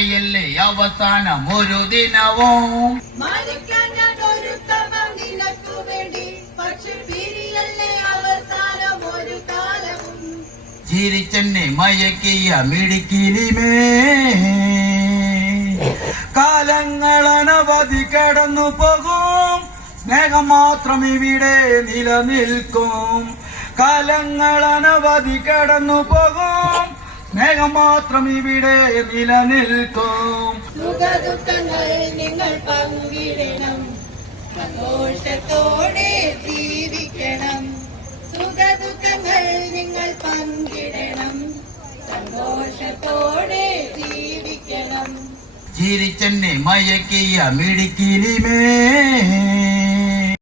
മഴയല്ലേ അവസാനം ഒരു ദിനവും മരിക്കാൻ ഞാൻ ഒരുത്തമം നിനക്കു വേണ്ടി, പക്ഷെ പിരിയല്ലേ അവസാനം ഒരു കാലവും. ചിരിച്ചെന്നെ മയക്കിയ മിടുക്കിനിമേ കാലങ്ങൾ അനവധി കടന്നു പോകും, സ്നേഹം മാത്രം ഇവിടെ നിലനിൽക്കും. കാലങ്ങൾ അനവധി കടന്നു പോകും, സ്നേഹം മാത്രം ഇവിടെ നിലനിൽക്കും. സുഖദുഃഖങ്ങൾ നിങ്ങൾ പങ്കിടണം, സന്തോഷത്തോടെ ജീവിക്കണം. സുഖദുഃഖങ്ങൾ നിങ്ങൾ പങ്കിടണം, സന്തോഷത്തോടെ ജീവിക്കണം. ചിരിച്ചെന്നെ മയക്കിയ മിടുക്കിനിമേ